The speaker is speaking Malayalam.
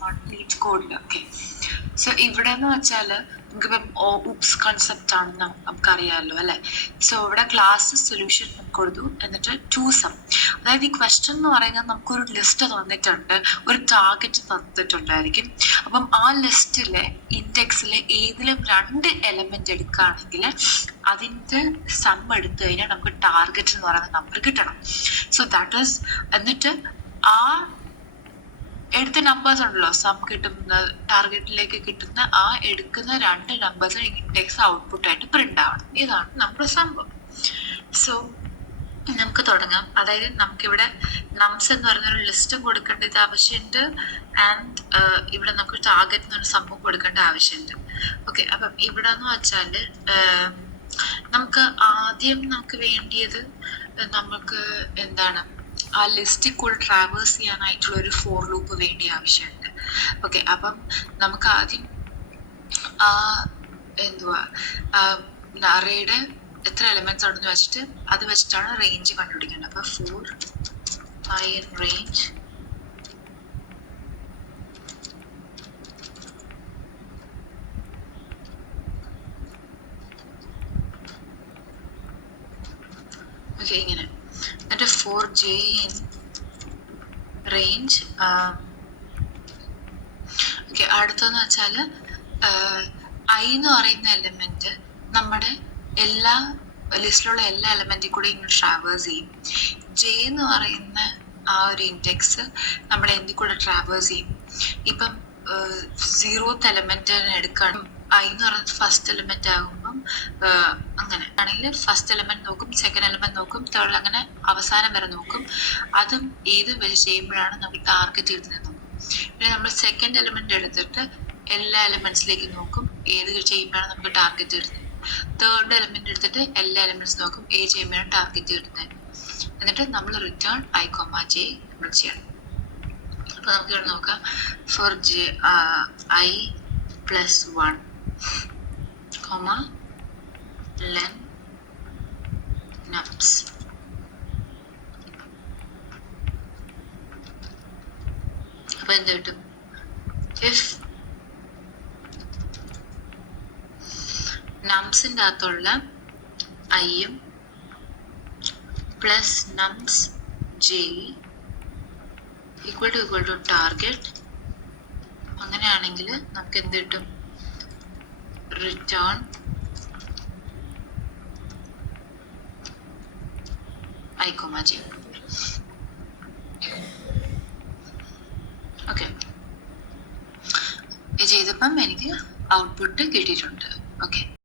സമ്മാണ് ലീറ്റ് കോഡിൽ. ഓക്കെ, സോ ഇവിടെ എന്ന് വെച്ചാൽ നമുക്കിപ്പം ഊപ്സ് കൺസെപ്റ്റ് ആണെന്ന് നമുക്കറിയാമല്ലോ അല്ലെ. സോ ഇവിടെ ക്ലാസ് സൊല്യൂഷൻ കൊടുത്തു, എന്നിട്ട് 2 സം. അതായത് ഈ ക്വസ്റ്റ്യൻ എന്ന് പറയുന്നത് നമുക്കൊരു ലിസ്റ്റ് തന്നിട്ടുണ്ട്, ഒരു ടാർഗറ്റ് തന്നിട്ടുണ്ടായിരിക്കും. അപ്പം ആ ലിസ്റ്റിലെ ഇൻഡെക്സിലെ ഏതിലും 2 എലമെന്റ് എടുക്കുകയാണെങ്കിൽ അതിൻ്റെ സം എടുത്തു കഴിഞ്ഞാൽ നമുക്ക് ടാർഗറ്റ് എന്ന് പറയുന്ന നമ്പർ കിട്ടണം. സോ ദാറ്റ് ഈസ്, എന്നിട്ട് ആ എടുത്ത നമ്പേഴ്സ് ഉണ്ടല്ലോ, സം കിട്ടുന്ന ടാർഗറ്റിലേക്ക് കിട്ടുന്ന ആ എടുക്കുന്ന 2 നമ്പേഴ്സ് ഇൻഡെക്സ് ഔട്ട്പുട്ട് ആയിട്ട് പ്രിന്റ് ആവണം. ഇതാണ് നമ്മുടെ സംഭവം. സോ നമുക്ക് തുടങ്ങാം. അതായത് നമുക്കിവിടെ നംസ് എന്ന് പറയുന്നൊരു ലിസ്റ്റും കൊടുക്കേണ്ടത് ആവശ്യമുണ്ട്, ആൻഡ് ഇവിടെ നമുക്ക് ടാർഗറ്റ് എന്നൊരു സംഭവം കൊടുക്കേണ്ട ആവശ്യമുണ്ട്. ഓക്കെ, അപ്പം ഇവിടെ എന്ന് വെച്ചാൽ നമുക്ക് ആദ്യം നമുക്ക് വേണ്ടിയത് നമുക്ക് എന്താണ്, ആ ലിസ്റ്റിൽ കൂടെ ട്രാവേഴ്സ് ചെയ്യാനായിട്ടുള്ള ഒരു ഫോർ ലൂപ്പ് വേണ്ടി ആവശ്യമുണ്ട്. ഓക്കെ, അപ്പം നമുക്ക് ആദ്യം എന്തുവാ അറേയുടെ എത്ര എലിമെന്റ്സ് ഉണ്ടെന്ന് വെച്ചിട്ട് അത് വെച്ചിട്ടാണ് റേഞ്ച് കണ്ടുപിടിക്കേണ്ടത്. അപ്പൊ 4 in range ഓക്കെ ഇങ്ങനെ, എന്നിട്ട് 4j in range. ഓക്കെ, അടുത്തെന്ന് വെച്ചാൽ ഐ എന്ന് പറയുന്ന എലിമെന്റ് നമ്മുടെ എല്ലാ ലിസ്റ്റിലുള്ള എല്ലാ എലിമെന്റിൽ കൂടെ ഇങ്ങനെ ട്രാവേഴ്സ് ചെയ്യും. ജെ എന്ന് പറയുന്ന ആ ഒരു ഇൻഡെക്സ് നമ്മൾ എന്തിൽ കൂടെ ട്രാവേഴ്സ് ചെയ്യും. ഇപ്പം 0th എലിമെന്റ് എടുക്കണം, ഐ എന്ന് പറയുന്നത് ഫസ്റ്റ് എലിമെന്റ് ആകുമ്പം അങ്ങനെ ആണെങ്കിൽ ഫസ്റ്റ് എലിമെന്റ് നോക്കും, സെക്കൻഡ് എലിമെന്റ് നോക്കും, തേർഡ്, അങ്ങനെ അവസാനം വരെ നോക്കും. അതും ഏത് വെച്ച് ചെയ്യുമ്പോഴാണ് നമുക്ക് ടാർഗറ്റ് കിട്ടുന്നത് നോക്കും. പിന്നെ നമ്മൾ സെക്കൻഡ് എലിമെന്റ് എടുത്തിട്ട് എല്ലാ എലിമെന്റ്സിലേക്ക് നോക്കും, ഏത് ചെയ്യുമ്പോഴാണ് നമുക്ക് ടാർഗറ്റ് കിട്ടുന്നത്. തേർഡ് എലിമെന്റ് എടുത്തിട്ട് എല്ലാ എലിമെന്റ്സ് നോക്കും, ഏത് ചെയ്യുമ്പോഴാണ് ടാർഗറ്റ് കിട്ടുന്നത്. എന്നിട്ട് നമ്മൾ റിട്ടേൺ ഐ കോമ ജെ നമ്മൾ ചെയ്യണം. അപ്പൊ നമുക്ക് ഇവിടെ നോക്കാം, for J I plus 1 comma len nums. അപ്പൊ എന്ത് കിട്ടും? ഇഫ് നംസിൻ്റെ അകത്തുള്ള ഐയും plus nums J equal to target, അങ്ങനെയാണെങ്കിൽ നമുക്ക് എന്ത് കിട്ടും? Return I comma J. Okay, ഇത് ചെയ്തപ്പം എനിക്ക് ഔട്ട്പുട്ട് കിട്ടിയിട്ടുണ്ട്. ഓക്കെ.